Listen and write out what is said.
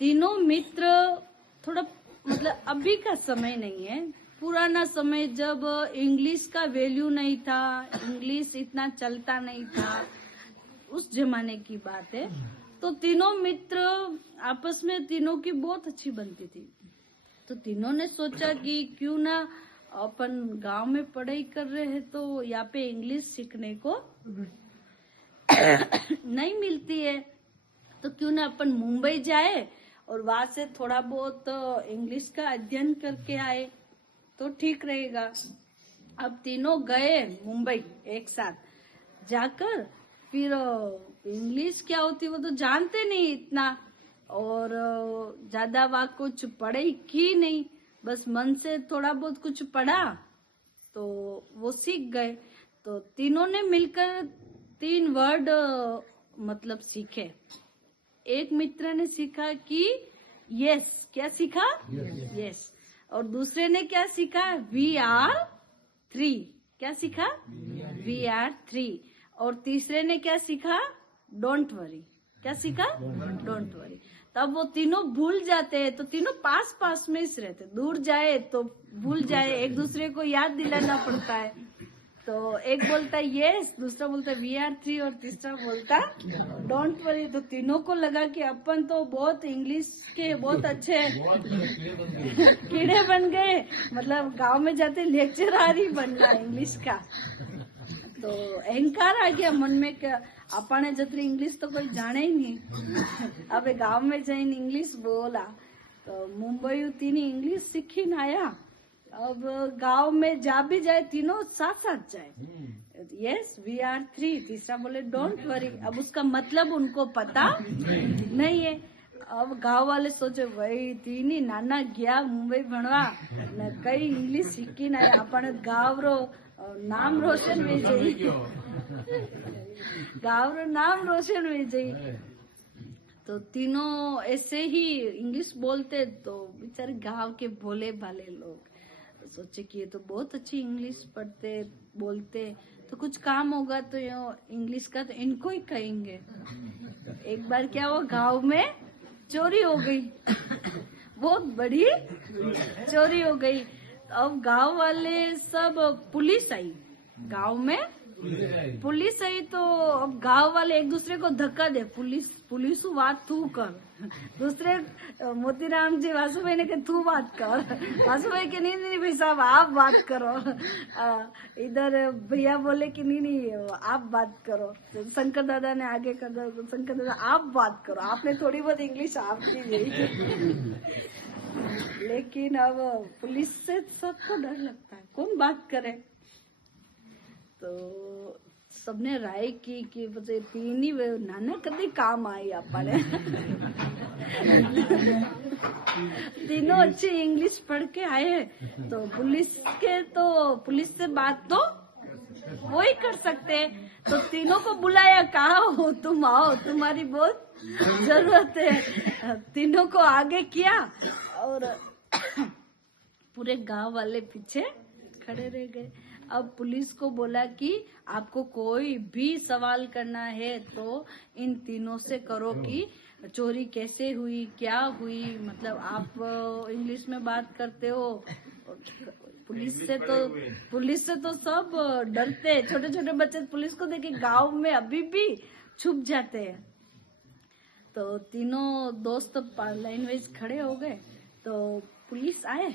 तीनों मित्र थोड़ा मतलब अभी का समय नहीं है, पुराना समय जब इंग्लिश का वैल्यू नहीं था, इंग्लिश इतना चलता नहीं था, उस जमाने की बात है। तो तीनों मित्र आपस में तीनों की बहुत अच्छी बनती थी। तो तीनों ने सोचा कि क्यों ना अपन गांव में पढ़ाई कर रहे हैं तो यहाँ पे इंग्लिश सीखने को नहीं मिलती है, तो क्यों ना अपन मुंबई जाए और वहां से थोड़ा बहुत इंग्लिश का अध्ययन करके आए तो ठीक रहेगा। अब तीनों गए मुंबई एक साथ जाकर, फिर इंग्लिश क्या होती वो तो जानते नहीं इतना, और ज्यादा वहां कुछ पढ़ाई की नहीं, बस मन से थोड़ा बहुत कुछ पढ़ा तो वो सीख गए। तो तीनों ने मिलकर 3 वर्ड मतलब सीखे। एक मित्र ने सीखा कि यस, क्या सीखा? यस। और दूसरे ने क्या सीखा? We are 3। क्या सीखा? We are 3। और तीसरे ने क्या सीखा? Don't worry. क्या सीखा? Don't worry. तब वो तीनों भूल जाते हैं, तो तीनों पास पास में ही रहते, दूर जाए तो भूल जाए, एक दूसरे को याद दिलाना पड़ता है। तो एक बोलता है यस, दूसरा बोलता है वी आर 3 और तीसरा बोलता डोंट वरी। तो तीनों को लगा कि अपन तो बहुत इंग्लिश के बहुत अच्छे कीड़े बन गए, मतलब गांव में जाते लेक्चरर ही बनना इंग्लिश का। तो अहंकार आ गया मन में कि अपने जतरी इंग्लिश तो कोई जाने ही नहीं। अब गांव में जाइन इंग्लिश बोला, तो मुंबई तीन इंग्लिश सीखी न आया। अब गांव में जा भी जाए तीनों साथ साथ जाए, यस वी आर 3, तीसरा बोले डोंट वरी। अब उसका मतलब उनको पता नहीं है। अब गांव वाले सोचे भाई तीन ही नाना गया मुंबई भणवा ने कई इंग्लिश सीखी ना अपन गांव रो नाम रोशन हुई जाई, गांव रो नाम रोशन हुई जाई। तो तीनों ऐसे ही इंग्लिश बोलते, तो बेचारे गांव के भोले भाले लोग सोचे कि ये तो बहुत अच्छी इंग्लिश पढ़ते बोलते, तो कुछ काम होगा तो इंग्लिश का तो इनको ही कहेंगे। एक बार क्या हुआ, गांव में चोरी हो गई, बहुत बड़ी चोरी हो गई। अब गांव वाले सब, पुलिस आई गांव में, पुलिस आई तो अब गांव वाले एक दूसरे को धक्का दे, पुलिस बात तू कर, दूसरे मोतीराम जी वासुभाई ने कहा तू बात कर, वासुभाई के नहीं भाई साहब आप बात करो, इधर भैया बोले कि नहीं आप बात करो, तो शंकर दादा ने आगे कर दो, शंकर दादा आप बात करो, आपने थोड़ी बहुत इंग्लिश आपकी यही। लेकिन अब पुलिस से सबको डर लगता है, कौन बात करे। तो सबने राय की कि पीनी नाना कभी काम आई अपने। तीनों अच्छी इंग्लिश पढ़ के आए, तो पुलिस से बात तो वो ही कर सकते। तो तीनों को बुलाया, कहा हो तुम आओ, तुम्हारी बहुत जरूरत है। तीनों को आगे किया और पूरे गांव वाले पीछे खड़े रह गए। अब पुलिस को बोला कि आपको कोई भी सवाल करना है तो इन तीनों से करो कि चोरी कैसे हुई, क्या हुई, मतलब आप इंग्लिश में बात करते हो। पुलिस से तो सब डरते, छोटे छोटे बच्चे पुलिस को देखे गांव में अभी भी छुप जाते हैं। तो तीनों दोस्त लाइन वाइज खड़े हो गए, तो पुलिस आए।